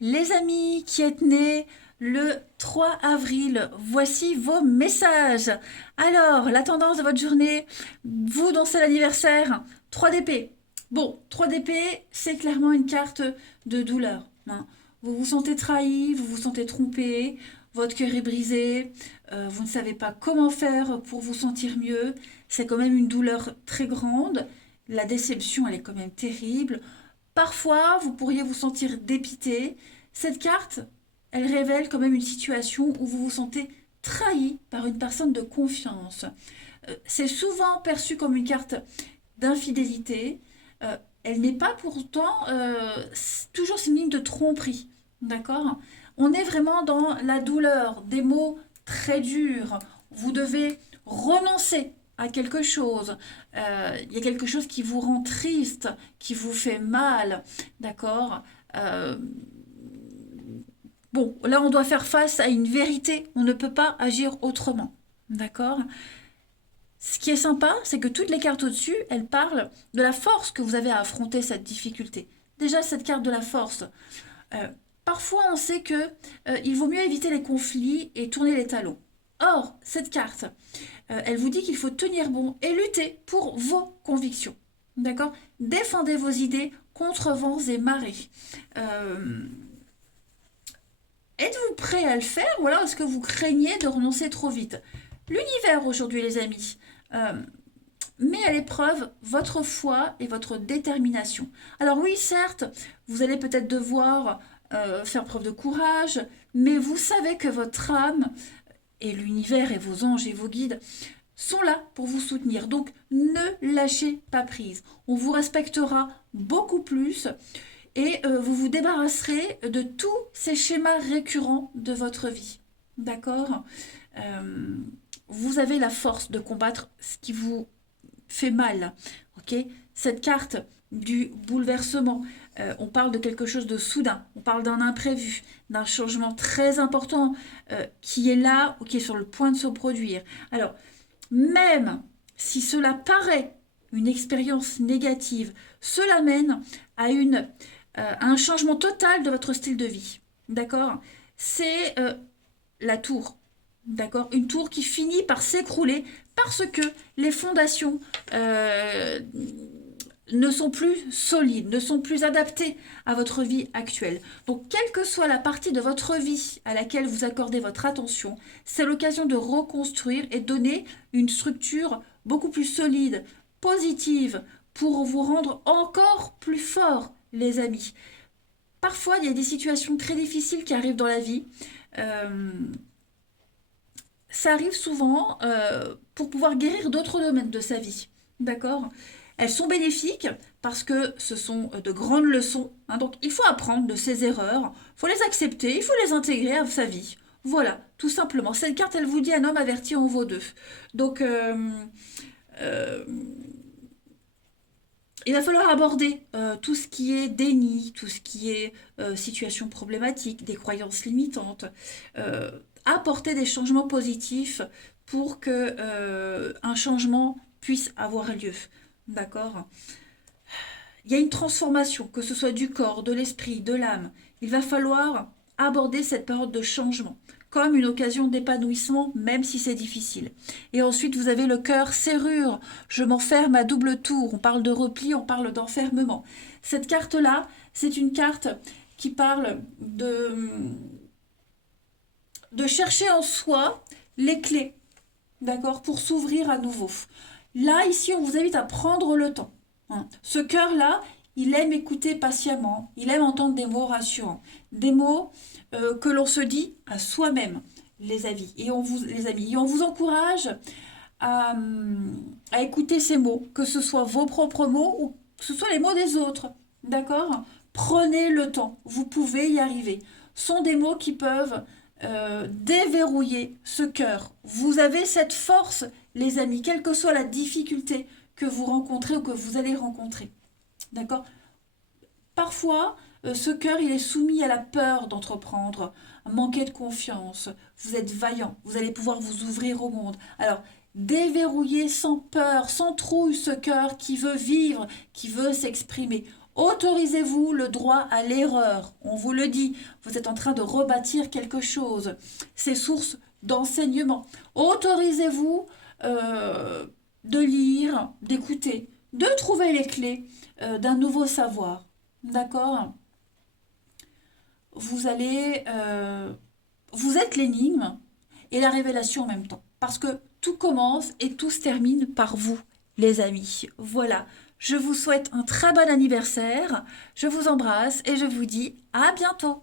Les amis qui êtes nés le 3 avril, voici vos messages. Alors, la tendance de votre journée, vous dont c'est l'anniversaire, 3 d'épée. Bon, 3 d'épée, c'est clairement une carte de douleur, hein. Vous vous sentez trahi, vous vous sentez trompé, votre cœur est brisé, vous ne savez pas comment faire pour vous sentir mieux. C'est quand même une douleur très grande. La déception, elle est quand même terrible. Parfois, vous pourriez vous sentir dépité. Cette carte, elle révèle quand même une situation où vous vous sentez trahi par une personne de confiance. C'est souvent perçu comme une carte d'infidélité. Elle n'est pas pourtant toujours synonyme de tromperie. D'accord? On est vraiment dans la douleur, des mots très durs. Vous devez renoncer à quelque chose. Il y a quelque chose qui vous rend triste, qui vous fait mal. D'accord? Euh, bon, là, on doit faire face à une vérité. On ne peut pas agir autrement. D'accord? Ce qui est sympa, c'est que toutes les cartes au-dessus, elles parlent de la force que vous avez à affronter cette difficulté. Déjà, cette carte de la force. Euh, Parfois, on sait que il vaut mieux éviter les conflits et tourner les talons. Or, cette carte, elle vous dit qu'il faut tenir bon et lutter pour vos convictions. D'accord? Défendez vos idées contre vents et marées. Euh, Êtes-vous prêt à le faire ou alors est-ce que vous craignez de renoncer trop vite? L'univers aujourd'hui, les amis, euh, met à l'épreuve votre foi et votre détermination. Alors oui, certes, vous allez peut-être devoir faire preuve de courage, mais vous savez que votre âme et l'univers et vos anges et vos guides sont là pour vous soutenir. Donc ne lâchez pas prise. On vous respectera beaucoup plus et vous vous débarrasserez de tous ces schémas récurrents de votre vie. D'accord? Euh, Vous avez la force de combattre ce qui vous fait mal. Ok? Cette carte du bouleversement, on parle de quelque chose de soudain, on parle d'un imprévu, d'un changement très important qui est là ou qui est sur le point de se produire. Alors, même si cela paraît une expérience négative, cela mène à un changement total de votre style de vie. D'accord? C'est la tour. D'accord? Une tour qui finit par s'écrouler parce que les fondations ne sont plus solides, ne sont plus adaptées à votre vie actuelle. Donc, quelle que soit la partie de votre vie à laquelle vous accordez votre attention, c'est l'occasion de reconstruire et donner une structure beaucoup plus solide, positive, pour vous rendre encore plus fort, les amis. Parfois, il y a des situations très difficiles qui arrivent dans la vie. Euh, Ça arrive souvent pour pouvoir guérir d'autres domaines de sa vie. D'accord? Elles sont bénéfiques parce que ce sont de grandes leçons, hein. Donc il faut apprendre de ses erreurs, il faut les accepter, il faut les intégrer à sa vie. Voilà, tout simplement. Cette carte, elle vous dit un homme averti en vaut deux. Donc euh, il va falloir aborder tout ce qui est déni, tout ce qui est situation problématique, des croyances limitantes, euh, apporter des changements positifs pour que un changement puisse avoir lieu. D'accord? Il y a une transformation, que ce soit du corps, de l'esprit, de l'âme. Il va falloir aborder cette période de changement comme une occasion d'épanouissement, même si c'est difficile. Et ensuite, vous avez le cœur serrure. Je m'enferme à double tour. On parle de repli, on parle d'enfermement. Cette carte-là, c'est une carte qui parle de chercher en soi les clés, d'accord, pour s'ouvrir à nouveau. Là, ici, on vous invite à prendre le temps, hein. Ce cœur-là, il aime écouter patiemment, il aime entendre des mots rassurants, des mots que l'on se dit à soi-même, les amis. Et on vous encourage à, à écouter ces mots, que ce soit vos propres mots ou que ce soit les mots des autres. D'accord? Prenez le temps, vous pouvez y arriver. Ce sont des mots qui peuvent déverrouiller ce cœur. Vous avez cette force, les amis, quelle que soit la difficulté que vous rencontrez ou que vous allez rencontrer. D'accord? Parfois, ce cœur, il est soumis à la peur d'entreprendre, à manquer de confiance. Vous êtes vaillant, vous allez pouvoir vous ouvrir au monde. Alors, déverrouillez sans peur, sans trouille ce cœur qui veut vivre, qui veut s'exprimer. Autorisez-vous le droit à l'erreur. On vous le dit, vous êtes en train de rebâtir quelque chose. C'est source d'enseignement. Autorisez-vous de lire, d'écouter, de trouver les clés d'un nouveau savoir. D'accord? Vous allez... vous êtes l'énigme et la révélation en même temps. Parce que tout commence et tout se termine par vous, les amis. Voilà. Je vous souhaite un très bon anniversaire. Je vous embrasse et je vous dis à bientôt.